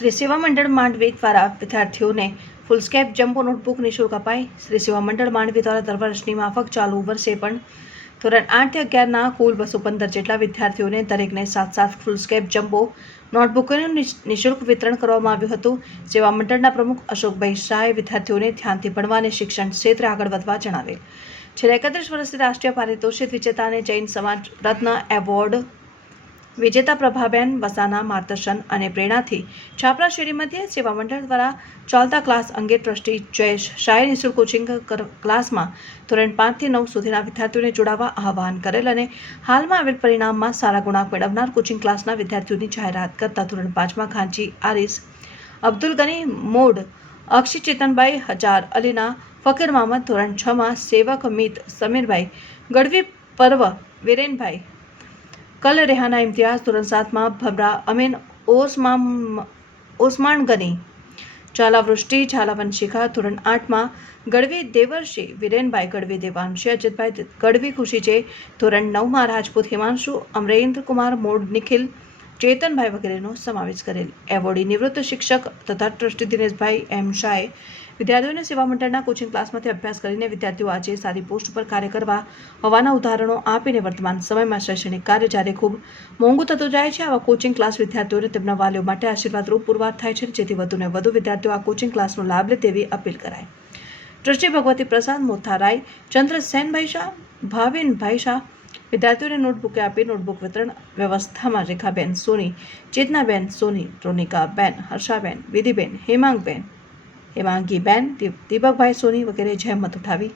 શ્રી સેવા મંડળ માંડવી દ્વારા વિદ્યાર્થીઓને ફૂલસ્કેપ જમ્બો નોટબુક નિઃશુલ્ક અપાઈ શ્રી સેવા મંડળ માંડવી દ્વારા દર વર્ષની માફક ચાલુ વર્ષે પણ ધોરણ આઠથી અગિયારના કુલ બસો પંદર જેટલા વિદ્યાર્થીઓને દરેકને સાત સાત ફૂલસ્કેપ જમ્બો નોટબુકોનું નિશ- નિઃશુલ્ક વિતરણ કરવામાં આવ્યું હતું. સેવા મંડળના પ્રમુખ અશોકભાઈ શાહે વિદ્યાર્થીઓને ધ્યાનથી ભણવા અને શિક્ષણ ક્ષેત્રે આગળ વધવા જણાવેલ છેલ્લા એકત્રીસ વર્ષથી રાષ્ટ્રીય પારિતોષિક વિજેતા અને જૈન સમાજ રત્ન એવોર્ડ વિજેતા પ્રભાબેન, વસાના, માર્ગદર્શન અને પ્રેરણાથી છાપરા શેરી મધ્યે સેવા મંડળ દ્વારા ચાલતા ક્લાસ અંગે ટ્રસ્ટી જયેશ શાહે નિઃશુલ્ક કોચિંગ ક્લાસમાં ધોરણ પાંચથી નવ સુધીના વિદ્યાર્થીઓને જોડાવા આહવાન કરેલ અને હાલમાં આવેલ પરિણામમાં સારા ગુણાંક મેળવનાર કોચિંગ ક્લાસના વિદ્યાર્થીઓની જાહેરાત કરતા ધોરણ પાંચમાં ખાંચી આરિસ, અબ્દુલ ગની, મોડ અક્ષી ચેતનભાઈ, હજાર અલીના, ફકીર મામદ ધોરણ છમાં સેવક મિત સમીરભાઈ, ગઢવી પર્વ, વિરેનભાઈ કલ રેહાના ઇમ્તિયાઝ ધોરણ સાતમાં ભમરા અમીન ઓસમામ ઓસમાન ગની ઝાલાવૃષ્ટિ ઝાલાવન શિખા ધોરણ આઠમાં ગઢવી દેવર્ષી વિરેનભાઈ ગઢવી દેવાંશી અજિતભાઈ ગઢવી ખુશી છે ધોરણ નવમાં રાજપૂત હિમાંશુ અમરેન્દ્ર કુમાર મોડ નિખિલ ચેતનભાઈ વગેરેનો સમાવેશ કરેલ. એવોર્ડી નિવૃત્ત શિક્ષક તથા ટ્રસ્ટી દિનેશભાઈ એમ શાહે વિદ્યાર્થીઓને સેવા મંડળના કોચિંગ ક્લાસમાંથી અભ્યાસ કરીને વિદ્યાર્થીઓ આજે સારી પોસ્ટ પર કાર્ય કરવા હોવાના ઉદાહરણો આપીને વર્તમાન સમયમાં શૈક્ષણિક કાર્ય જ્યારે ખૂબ મોંઘું થતું જાય છે, આવા કોચિંગ ક્લાસ વિદ્યાર્થીઓને તેમના વાલીઓ માટે આશીર્વાદરૂપ પુરવાર થાય છે જેથી વધુને વધુ વિદ્યાર્થીઓ આ કોચિંગ ક્લાસનો લાભ લે તેવી અપીલ કરાય ટ્રસ્ટી ભગવતી પ્રસાદ મોથારાય ચંદ્ર સેનભાઈ શાહ, ભાવિનભાઈ શાહ વિદ્યાર્થીઓને નોટબુકે આપી નોટબુક વિતરણ વ્યવસ્થામાં રેખાબેન સોની, ચેતનાબેન સોની, રોનિકાબેન, હર્ષાબેન, વિધિબેન, હેમાંગબેન, હેમાંગીબેન, દીપ- દીપકભાઈ સોની વગેરે જહેમત ઉઠાવી.